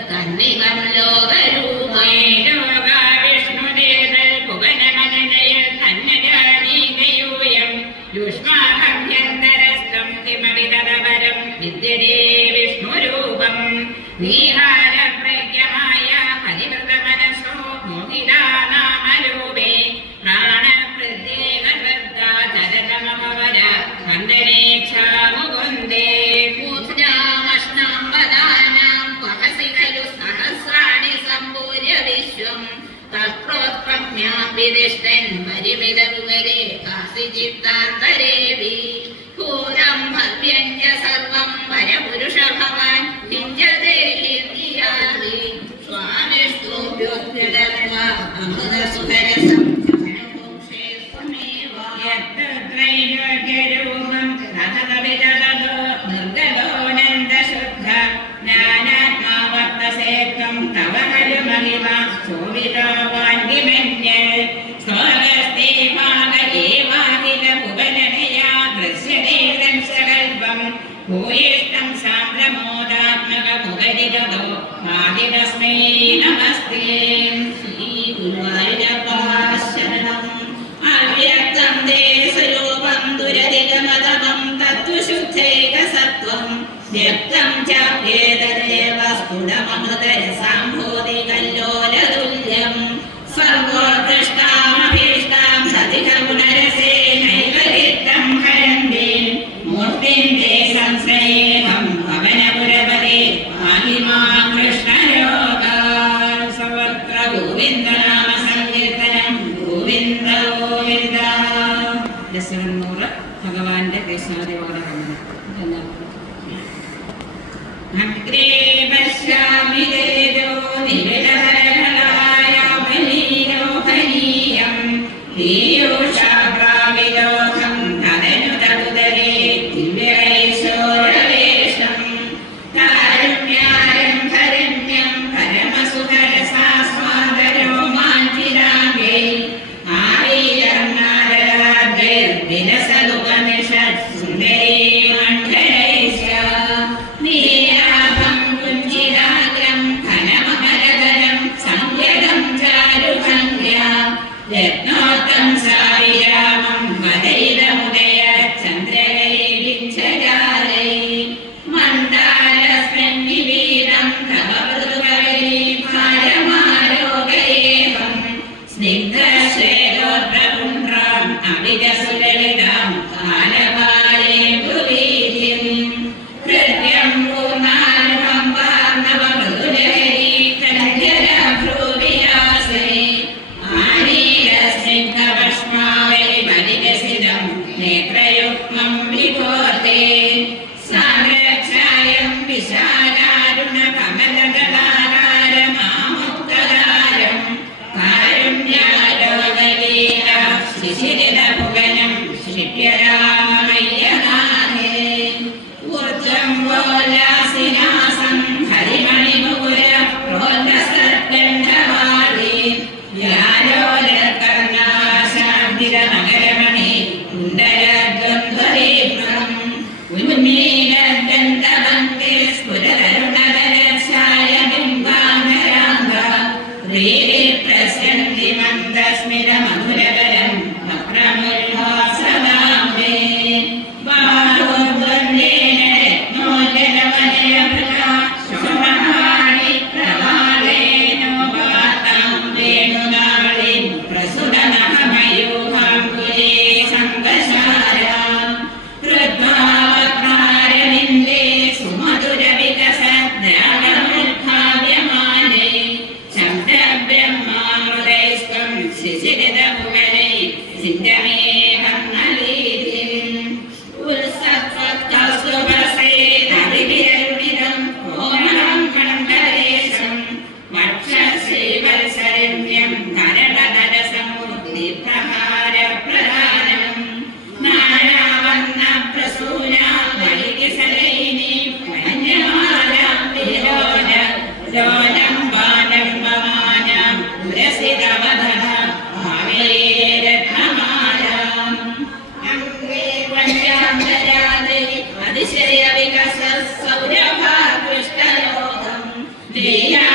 കണ്ണികം ലോകരൂപേ വിഷ്ണുദേവൽ ഭുവനമനനയ തന്നജാനീകയൂയം യുഷ്മാഭ്യന്തരസ്ഥം കിമവിതവരം വിദ്യതേ വിഷ്ണുരൂപം നീഹാരപ്രജ്ഞമായ പരിവൃതമനസോ മോഹിതാനാമരൂപേ പ്രാണപ്രത്യേകവൃത്താചരതമവര വന്ദനേക്ഷാമുകുന്ദേ മൂർധ്യാമഷ്ണാംബദാനാം വഹസികലു സഹസ്രാണി സമ്പൂര്യ വിശ്വം തത്രോത്പമ്യാം വിദിഷ്ടൻ പരിമിതരുവരെ കാസിചിത്താന്തരേവി ഭൂതം ഭവ്യഞ്ച സർവം പരപുരുഷ ഭവാൻ ഹിഞ്ചതേ ഹിന്ദിയാമി സ്വാമിഷ്ഠോഭ്യോദ്ഗതർവ അമൃതസുഖരസം യത്രൈരോഗ്യരൂപം രഥതവിതരതോ നിർഗതോനന്ദശുദ്ധ ജ്ഞാനാത്മാവർത്തസേത്വം തവ ഹരിമഹിമ ശോഭിതോവാന്തിമന്യൽ സ്വർഗസ്ഥേ ഭാഗയേവാഖില ഭുവനനയാ ദൃശ്യതേ ദംശകൽപം ഭൂയിഷ്ടം സാന്ദ്രമോദാത്മക മുഖരിതോ ആദിതസ്മൈ നമസ്തേ ശ്രീ ഗുരുവായൂരപ്പാ ശരണം അവ്യക്തം ദേ സ്വരൂപം ദുരധികമതമം തത്വശുദ്ധൈകസത്വം വ്യക്തം ചാപ്യേതദേവ സ്ഫുടമമൃതരസാംഭോധി കല്ലോലതുല്യം സർവോത്കൃഷ്ടാമഭീഷ്ടാം സതികഗുണരസേ നൈവലിത്തം ഹരന്തീം മൂർത്തിം തേ സംശ്രയേഹം പവനപുരപദേ പാഹിമാം കൃഷ്ണലോകാൻ സർവത്ര ഗോവിന്ദനാമ സങ്കീർത്തനം ഗോവിന്ദ ഗോവിന്ദ. ദശരഥൂറ് ഭഗവാന്റെ ദേശാദിവാദകമാണ്. അഗ്രേ പശ്യാമി തേജോ നിബിഡഹരഹരായ ബലീനോ ഹരീയം പീയൂഷാപ്രാവിലോകം തദനുതകുതരേ ദിവ്യൈശ്വരവേഷം കാരുണ്യാരം ഭരണ്യം പരമസുഖരസാസ്വാദരോ മാഞ്ചിരാംഗേ ആവീരം നാരരാജേ വിലസലുപനിഷത് സുന്ദരീ മണ്ഡലൈശ്യ നീരാഭം കുഞ്ചിരാഗ്രം ഘനമഹരധരം സംയതം ചാരുഭംഗ്യാ രത്നോത്തം സാവിരാമം വദൈതമുദയ ചന്ദ്രകൈരിച്ഛജാലൈ മന്ദാരസ്മന്നിവീരം തവമൃദുകവലീ ഭാരമാലോകയേഹം സ്നിഗ്ധശ്വേതോദ്രപുണ്ഡ്രാം അവിജസുലളിതാം കാലകാലേം ഭുവീതിം ഹൃദ്യം പൂർണ്ണാനുഭം വാർണവമൃദുലഹരീ കണ്ഠരഭ്രൂവിലാസൈ ആനീരസ്നിഗ്ധഭസ്മാവലി പരികസിതം നേത്രയുഗ്മം വിഭോർത്തേ സാന്ദ്രച്ഛായം വിശാലാരുണ കമലദളാകാരമാമുക്തകാരം കാരുണ്യാലോകലീല ശിശിരിതഭുവനം ശിഷ്യരാമയ്യനാഥേ ഊർജം വോല്ലാസിനാസം ഹരിമണിമുകുര പ്രോന്നസർഗന്ധവാളി വ്യാലോലകർണാശാബ്ദിരനഗരമണി കുണ്ടലദ്വന്ദ്വരീപ്രം ഉന്മീലദ്വന്ദ്വവന്തേ സ്ഫുരതരുണതരഛായബിംബാനരാംഗ റീരി പ്രസന്തി മന്ദസ്മിതമധുരവരം വക്രമുല്ഹാസദാംബേ ബാഹോദ്വന്ദേന രത്നോജ്വലവലയഭൃതാ ശോഭഹാരി പ്രവാളേനോപാതാം വേണുനാളിം പ്രസുതനഹമയൂഹാംബുജേ സംഗശാരാം കൃത്വാവക്രാരവിന്ദേ സുമധുരവികസദ്രാഗമുദ്ഭാവ്യമാനേ ശബ്ദബ്രഹ്മാമൃതൈസ്ത്വം ശിശിരിതഭുവനൈ സിദ്ധമേഹം നലീതിം ഉത്സത്വത്കൗസ്തുഭസേതവിവിരരുണിതം കോമളം കണ്ഠദേശം വക്ഷശ്രീവത്സരമ്യം കരളധരസമുദ്ദീപ്തഹാരപ്രധാനം നാനാവർണ്ണപ്രസൂന വൈകിസലൈനി പഞ്ഞമാലാം വിലോല ലോലം ബാലംബമാനാം പുരസിതവധന ഭാവേരത്നമാലാം അഗ്രേ പഞ്ചാന്തരാദൈ അതിശയവികസ സൗരഭാകൃഷ്ടലോകം ദേയ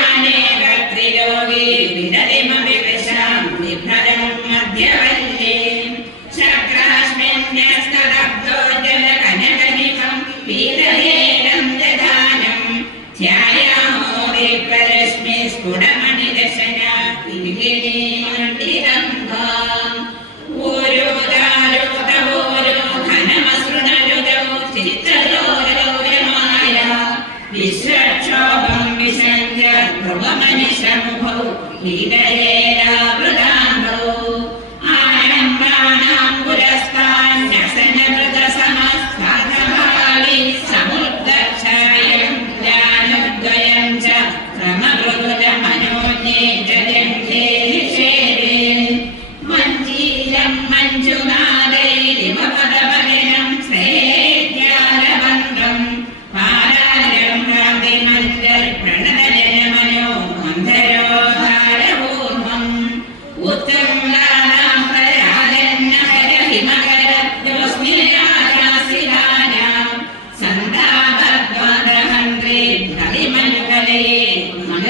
ഛായാമോദീപ്തരശ്മി സ്ഫുടമണിദശന പിംഗിണീമണ്ഡിതംഭാം ഓരോ ദാരുതവോ ഘനമസൃണരുതോ ചിത്തലോലമായ വിശ്വക്ഷോഭം വിശങ്ക ധ്രുവമനിശമുഖൗ ഹീതയേരാവൃതാംബൗ ആരംഭാണാം പുരസ്താന്യസനവൃതസമസ്താതപാളി സമുദ്ദക്ഷായം ജ്ഞാനദ്വയം ച ക്രമമൃദുലമനോജ്ഞേ ജലന്ധേ നിഷേധേ മഞ്ജീരം മഞ്ജുനാദൈരിവപദപദിനം ശ്രേജ്ഞാനബന്ധം പാരാരം ഭ്രാന്തിമഞ്ജർ പ്രണതജനമനോ മന്ധരോധാരപൂർവം ഉത്തംലാനാം പ്രയാതെന്നഹരഹിമകരജ്യോസ്നിലയാശാസിലാനാം സന്താപദ്വാദഹന്ത്രേ കവിമഞ്ജലയേ